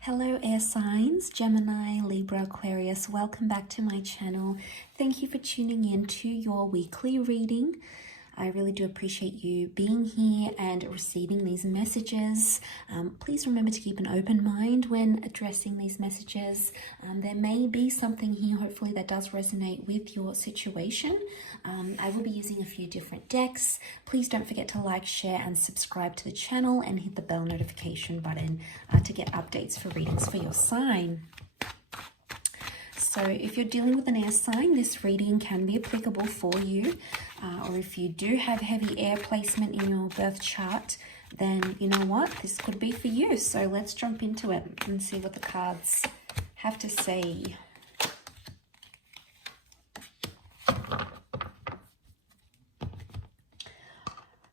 Hello air signs, Gemini, Libra, Aquarius. Welcome back to my channel. Thank you for tuning in to your weekly reading. I really do appreciate you being here and receiving these messages. Please remember to keep an open mind when addressing these messages. There may be something here, hopefully, that does resonate with your situation. I will be using a few different decks. Please don't forget to like, share, and subscribe to the channel and hit the bell notification button to get updates for readings for your sign. So if you're dealing with an air sign, this reading can be applicable for you. Or if you do have heavy air placement in your birth chart, then you know what? This could be for you. So let's jump into it and see what the cards have to say.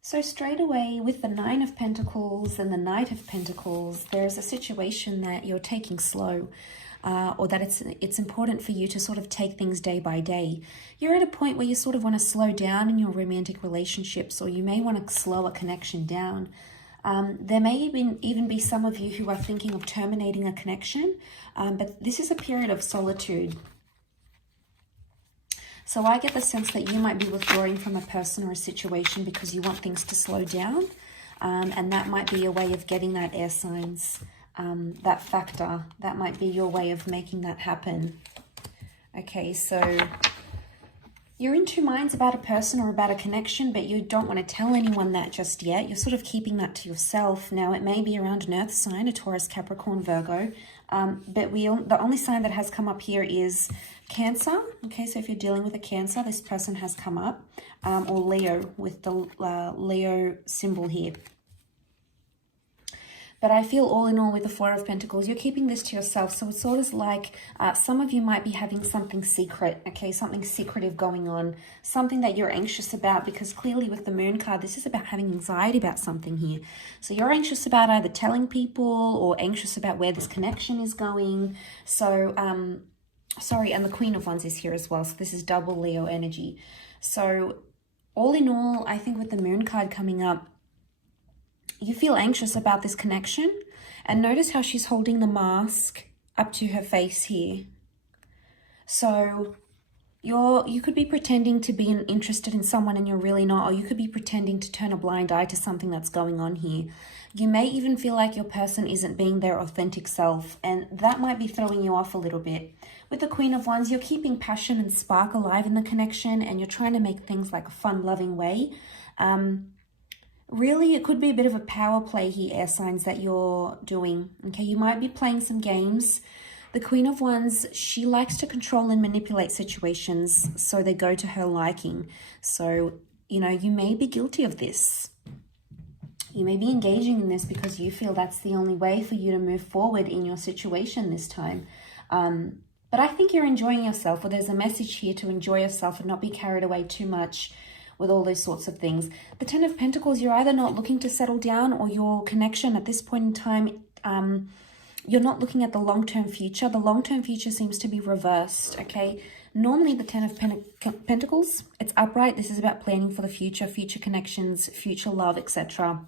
So straight away with the Nine of Pentacles and the Knight of Pentacles, there's a situation that you're taking slow. Or that it's important for you to sort of take things day by day. You're at a point where you sort of want to slow down in your romantic relationships, or you may want to slow a connection down. There may even be some of you who are thinking of terminating a connection, but this is a period of solitude. So I get the sense that you might be withdrawing from a person or a situation because you want things to slow down, and that might be a way of getting that air signs. That factor, that might be your way of making that happen. Okay, so you're in two minds about a person or about a connection, but you don't want to tell anyone that just yet. You're sort of keeping that to yourself. Now, it may be around an earth sign, a Taurus, Capricorn, Virgo, but the only sign that has come up here is Cancer. Okay, so if you're dealing with a Cancer, this person has come up, or Leo with the Leo symbol here. But I feel all in all with the Four of Pentacles, you're keeping this to yourself. So it's sort of like some of you might be having something secret, okay? Something secretive going on, something that you're anxious about, because clearly with the Moon card, this is about having anxiety about something here. So you're anxious about either telling people or anxious about where this connection is going. So, sorry, and the Queen of Wands is here as well. So this is double Leo energy. So all in all, I think with the Moon card coming up, you feel anxious about this connection, and notice how she's holding the mask up to her face here. So you could be pretending to be interested in someone and you're really not, or you could be pretending to turn a blind eye to something that's going on here. You may even feel like your person isn't being their authentic self, and that might be throwing you off a little bit. With the Queen of Wands, you're keeping passion and spark alive in the connection, and you're trying to make things like a fun, loving way. Really, it could be a bit of a power play here, air signs, that you're doing. Okay, you might be playing some games. The Queen of Wands, she likes to control and manipulate situations, so they go to her liking. So, you know, you may be guilty of this. You may be engaging in this because you feel that's the only way for you to move forward in your situation this time. But I think you're enjoying yourself, or there's a message here to enjoy yourself and not be carried away too much with all those sorts of things. The Ten of Pentacles, you're either not looking to settle down, or your connection at this point in time, you're not looking at the long-term future. The long-term future seems to be reversed, okay? Normally the Ten of Pentacles, it's upright. This is about planning for the future, future connections, future love, etc.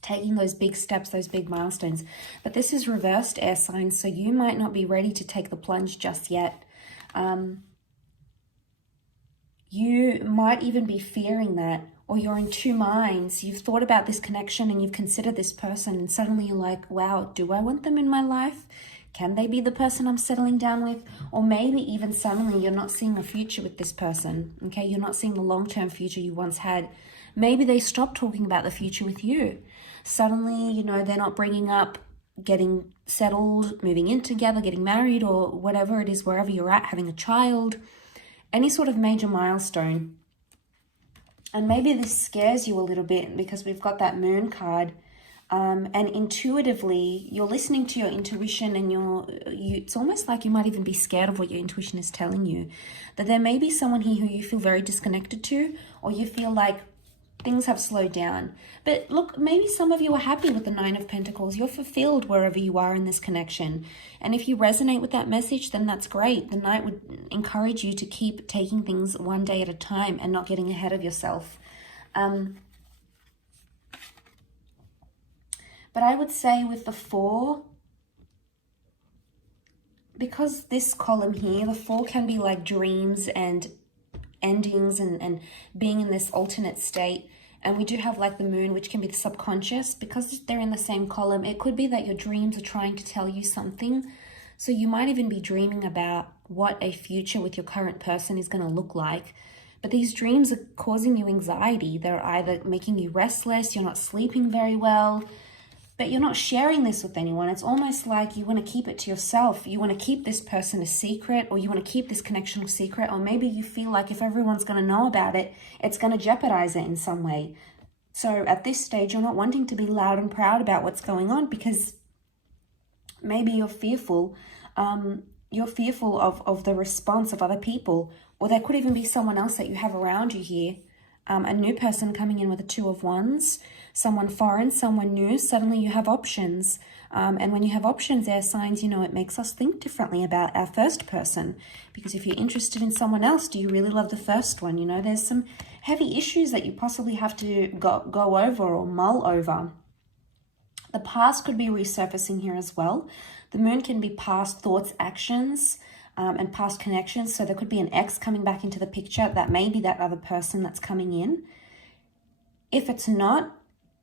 Taking those big steps, those big milestones. But this is reversed, air signs, so you might not be ready to take the plunge just yet. You might even be fearing that, or you're in two minds. You've thought about this connection and you've considered this person, and suddenly you're like, wow, do I want them in my life? Can they be the person I'm settling down with? Or maybe even suddenly you're not seeing a future with this person, okay? You're not seeing the long-term future you once had. Maybe they stopped talking about the future with you. Suddenly, you know, they're not bringing up getting settled, moving in together, getting married, or whatever it is, wherever you're at, having a child. Any sort of major milestone. And maybe this scares you a little bit because we've got that Moon card. And intuitively, you're listening to your intuition, and it's almost like you might even be scared of what your intuition is telling you. That there may be someone here who you feel very disconnected to, or you feel like things have slowed down. But look, maybe some of you are happy with the Nine of Pentacles. You're fulfilled wherever you are in this connection. And if you resonate with that message, then that's great. The Knight would encourage you to keep taking things one day at a time and not getting ahead of yourself. But I would say with the Four because this column here, the 4 can be like dreams and endings and being in this alternate state. And we do have like the moon, which can be the subconscious. Because they're in the same column, it could be that your dreams are trying to tell you something. So you might even be dreaming about what a future with your current person is going to look like. But these dreams are causing you anxiety. They're either making you restless, you're not sleeping very well, but you're not sharing this with anyone. It's almost like you want to keep it to yourself. You want to keep this person a secret, or you want to keep this connection a secret, or maybe you feel like if everyone's going to know about it, it's going to jeopardize it in some way. So at this stage, you're not wanting to be loud and proud about what's going on because maybe you're fearful. You're fearful of the response of other people, or there could even be someone else that you have around you here. A new person coming in with a 2 of Wands, someone foreign, someone new. Suddenly you have options. And when you have options, air signs, you know, it makes us think differently about our first person. Because if you're interested in someone else, do you really love the first one? You know, there's some heavy issues that you possibly have to go over or mull over. The past could be resurfacing here as well. The moon can be past thoughts, actions, and past connections. So there could be an ex coming back into the picture. That may be that other person that's coming in. If it's not,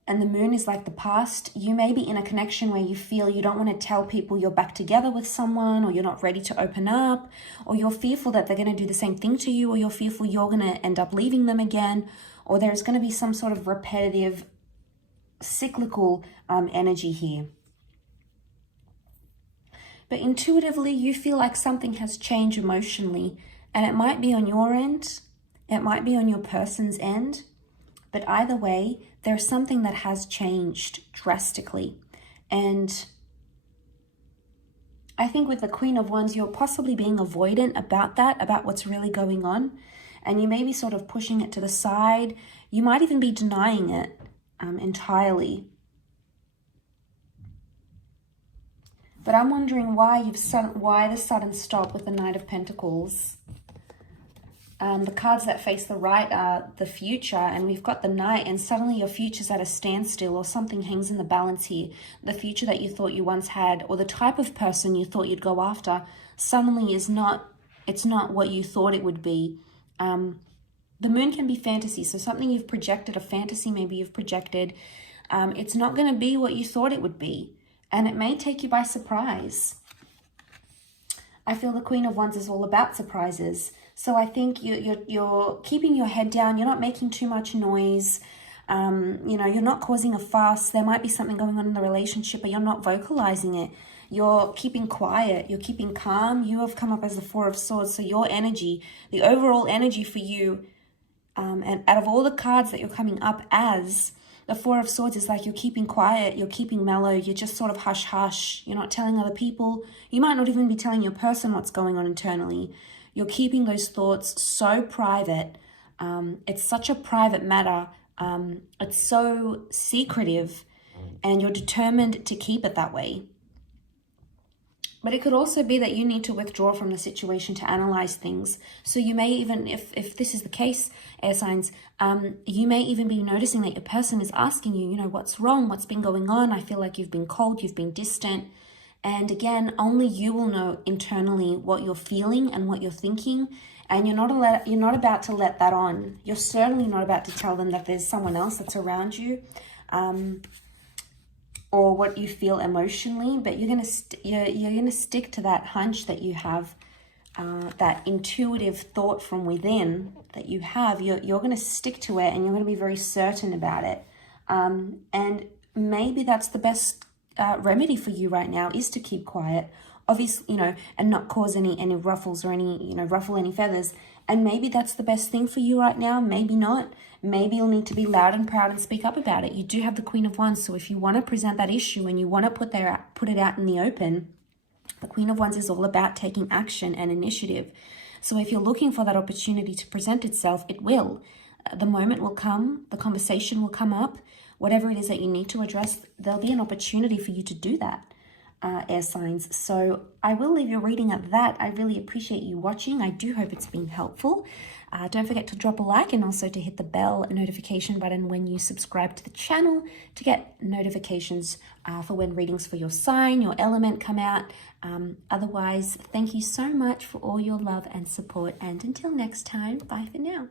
and the moon is like the past, you may be in a connection where you feel you don't want to tell people you're back together with someone, or you're not ready to open up, or you're fearful that they're going to do the same thing to you, or you're fearful you're going to end up leaving them again, or there's going to be some sort of repetitive, cyclical energy here. But intuitively, you feel like something has changed emotionally, and it might be on your end, it might be on your person's end, but either way, there's something that has changed drastically. And I think with the Queen of Wands, you're possibly being avoidant about that, about what's really going on, and you may be sort of pushing it to the side. You might even be denying it entirely. But I'm wondering why the sudden stop with the Knight of Pentacles. The cards that face the right are the future, and we've got the Knight, and suddenly your future's at a standstill, or something hangs in the balance here. The future that you thought you once had, or the type of person you thought you'd go after, suddenly it's not what you thought it would be. The moon can be fantasy, so something you've projected, a fantasy maybe you've projected, it's not going to be what you thought it would be. And it may take you by surprise. I feel the Queen of Wands is all about surprises. So I think you're keeping your head down. You're not making too much noise. You know, you're not causing a fuss. There might be something going on in the relationship, but you're not vocalizing it. You're keeping quiet. You're keeping calm. You have come up as the 4 of Swords. So your energy, the overall energy for you, and out of all the cards that you're coming up as, the 4 of Swords is like you're keeping quiet, you're keeping mellow, you're just sort of hush-hush. You're not telling other people. You might not even be telling your person what's going on internally. You're keeping those thoughts so private. It's such a private matter. It's so secretive, and you're determined to keep it that way. But it could also be that you need to withdraw from the situation to analyze things. So you may even, if this is the case, air signs, you may even be noticing that your person is asking you, you know, what's wrong? What's been going on? I feel like you've been cold, you've been distant. And again, only you will know internally what you're feeling and what you're thinking. And you're not about to let that on. You're certainly not about to tell them that there's someone else that's around you. Or what you feel emotionally, but you're gonna stick to that hunch that you have, that intuitive thought from within that you have. You're gonna stick to it, and you're gonna be very certain about it. And maybe that's the best remedy for you right now, is to keep quiet, obviously, you know, and not cause any ruffles or ruffle any feathers. And maybe that's the best thing for you right now. Maybe not. Maybe you'll need to be loud and proud and speak up about it. You do have the Queen of Wands, so if you want to present that issue and you want to put it out in the open, the Queen of Wands is all about taking action and initiative. So if you're looking for that opportunity to present itself, it will. The moment will come. The conversation will come up. Whatever it is that you need to address, there'll be an opportunity for you to do that. Air signs. So I will leave your reading at that. I really appreciate you watching. I do hope it's been helpful. Don't forget to drop a like and also to hit the bell notification button when you subscribe to the channel to get notifications for when readings for your sign, your element come out. Otherwise, thank you so much for all your love and support. And until next time, bye for now.